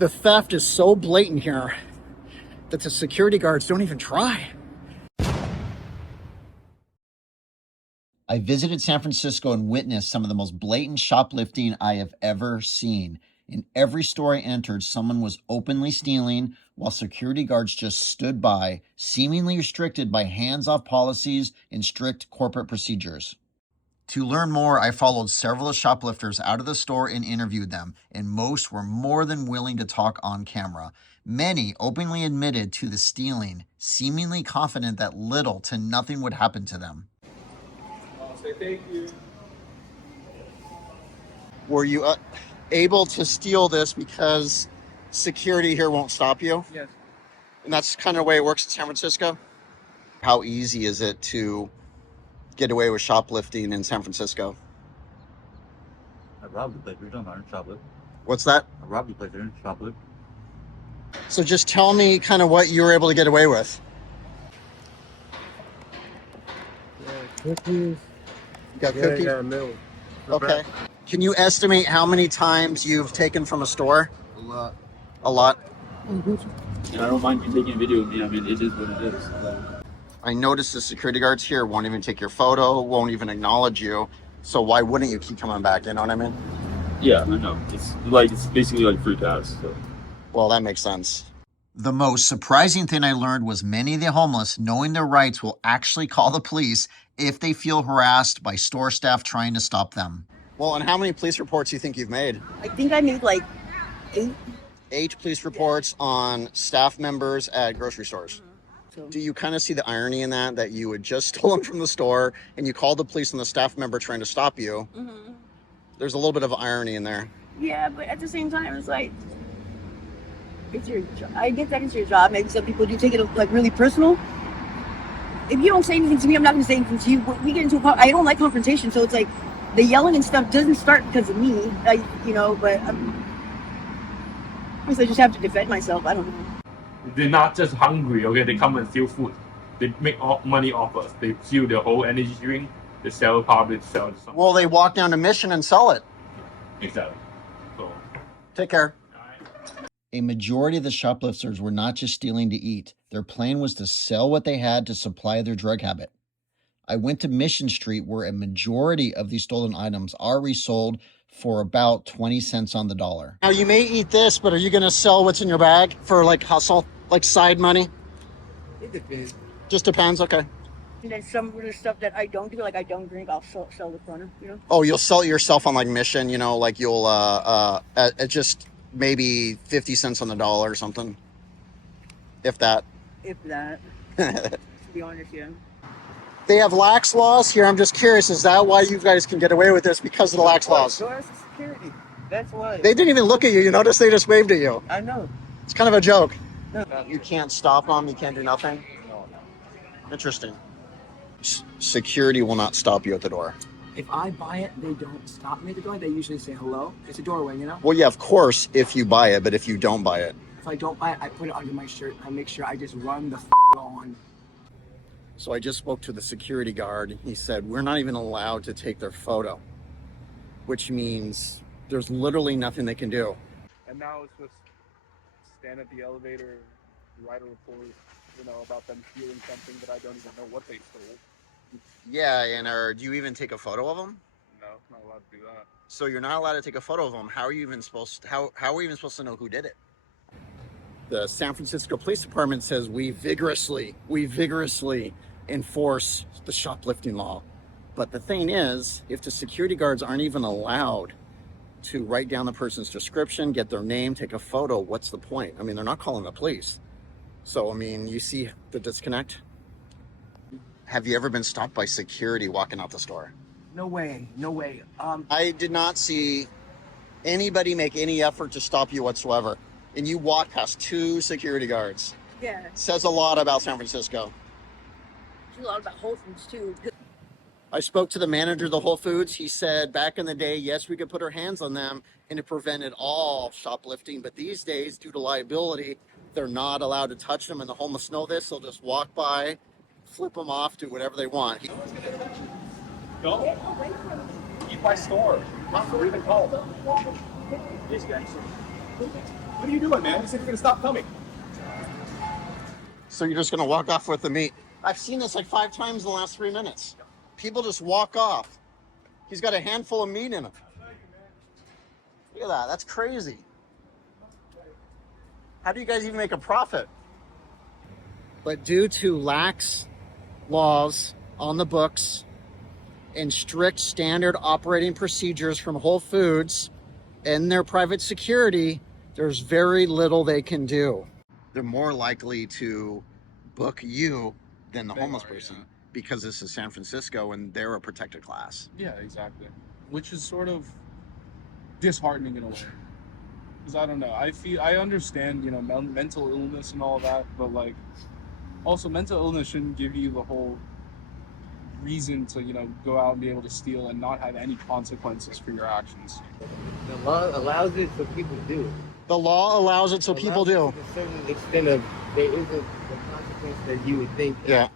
The theft is so blatant here that the security guards don't even try. I visited San Francisco and witnessed some of the most blatant shoplifting I have ever seen. In every store I entered, someone was openly stealing while security guards just stood by, seemingly restricted by hands-off policies and strict corporate procedures. To learn more, I followed several shoplifters out of the store and interviewed them, and most were more than willing to talk on camera. Many openly admitted to the stealing, seemingly confident that little to nothing would happen to them. Say thank you. Were you able to steal this because security here won't stop you? Yes. And that's kind of the way it works in San Francisco? How easy is it to get away with shoplifting in San Francisco? I robbed the place. You're talking about shoplift. What's that? I robbed the place. You're shoplift. So just tell me kind of what you were able to get away with. Cookies. You got cookies? Yeah, milk. Okay. Can you estimate how many times you've taken from a store? A lot. A lot. I don't mind you taking a video of me. I mean, it is what it is. I noticed the security guards here won't even take your photo, won't even acknowledge you. So why wouldn't you keep coming back? You know what I mean? Yeah, I know. It's basically like free pass. So. Well, that makes sense. The most surprising thing I learned was many of the homeless, knowing their rights, will actually call the police if they feel harassed by store staff trying to stop them. Well, and how many police reports do you think you've made? I think I made like 8. 8 police reports on staff members at grocery stores. So, Do you kind of see the irony in that you had just stolen from the store and you called the police on the staff member trying to stop you? There's a little bit of irony in there. yeah, but at the same time, it's like, it's your job. I get that it's your job. Maybe some people do take it like really personal. If you don't say anything to me, I'm not going to say anything to you. We get into I don't like confrontation, so it's like the yelling and stuff doesn't start because of me, but I guess I just have to defend myself. I don't know. They're not just hungry, okay? They come and steal food. They make money off us. They steal the whole energy drink. They sell probably sell it to someone. Well, they walk down to Mission and sell it. Exactly. So, Take care. A majority of the shoplifters were not just stealing to eat. Their plan was to sell what they had to supply their drug habit. I went to Mission Street, where a majority of these stolen items are resold for about 20 cents on the dollar. Now, you may eat this, but are you going to sell what's in your bag for like hustle, like side money? It depends. Just depends, okay. And then some of the stuff that I don't do, like I don't drink, I'll sell the corner, Oh, you'll sell it yourself on like Mission, like you'll at just maybe 50 cents on the dollar or something. If that. If that, to be honest, yeah. They have lax laws here. I'm just curious, is that why you guys can get away with this, because of the lax laws? Doors of security. That's why. They didn't even look at you. You notice they just waved at you. I know. It's kind of a joke. No. You can't stop them. You can't do nothing. Interesting. Security will not stop you at the door. If I buy it, they don't stop me at the door. They usually say hello. It's a doorway, Well, yeah, of course, if you buy it, but if you don't buy it. If I don't buy it, I put it under my shirt. I make sure I just run the on. So I just spoke to the security guard. He said, we're not even allowed to take their photo, which means there's literally nothing they can do. And now it's just stand at the elevator, write a report, about them stealing something that I don't even know what they stole. Yeah, and do you even take a photo of them? No, not allowed to do that. So you're not allowed to take a photo of them. How are you even supposed to, how are we even supposed to know who did it? The San Francisco Police Department says we vigorously enforce the shoplifting law. But the thing is, if the security guards aren't even allowed to write down the person's description, get their name, take a photo, what's the point? I mean, they're not calling the police. So, I mean, you see the disconnect? Have you ever been stopped by security walking out the store? No way. I did not see anybody make any effort to stop you whatsoever. And you walk past 2 security guards. Yeah. It says a lot about San Francisco. It's a lot about Whole Foods too. I spoke to the manager of the Whole Foods. He said back in the day, yes, we could put our hands on them and it prevented all shoplifting. But these days, due to liability, they're not allowed to touch them. And the homeless know this. They'll just walk by, flip them off, do whatever they want. Go. Eat my store. Not for even call. This guy. What are you doing, man? You said you're gonna stop coming. So you're just gonna walk off with the meat? I've seen this like 5 times in the last 3 minutes. People just walk off. He's got a handful of meat in him. Look at that. That's crazy. How do you guys even make a profit? But due to lax laws on the books and strict standard operating procedures from Whole Foods and their private security, there's very little they can do. They're more likely to book you than the homeless person because this is San Francisco and they're a protected class. Yeah, exactly. Which is sort of disheartening in a way. Because I don't know. I understand, you know, mental illness and all that, but like, also mental illness shouldn't give you the whole reason to, you know, go out and be able to steal and not have any consequences for your actions. The law allows it, so people do. The law allows it, so people do. To a certain extent of there isn't the consequence that you would think. Yeah.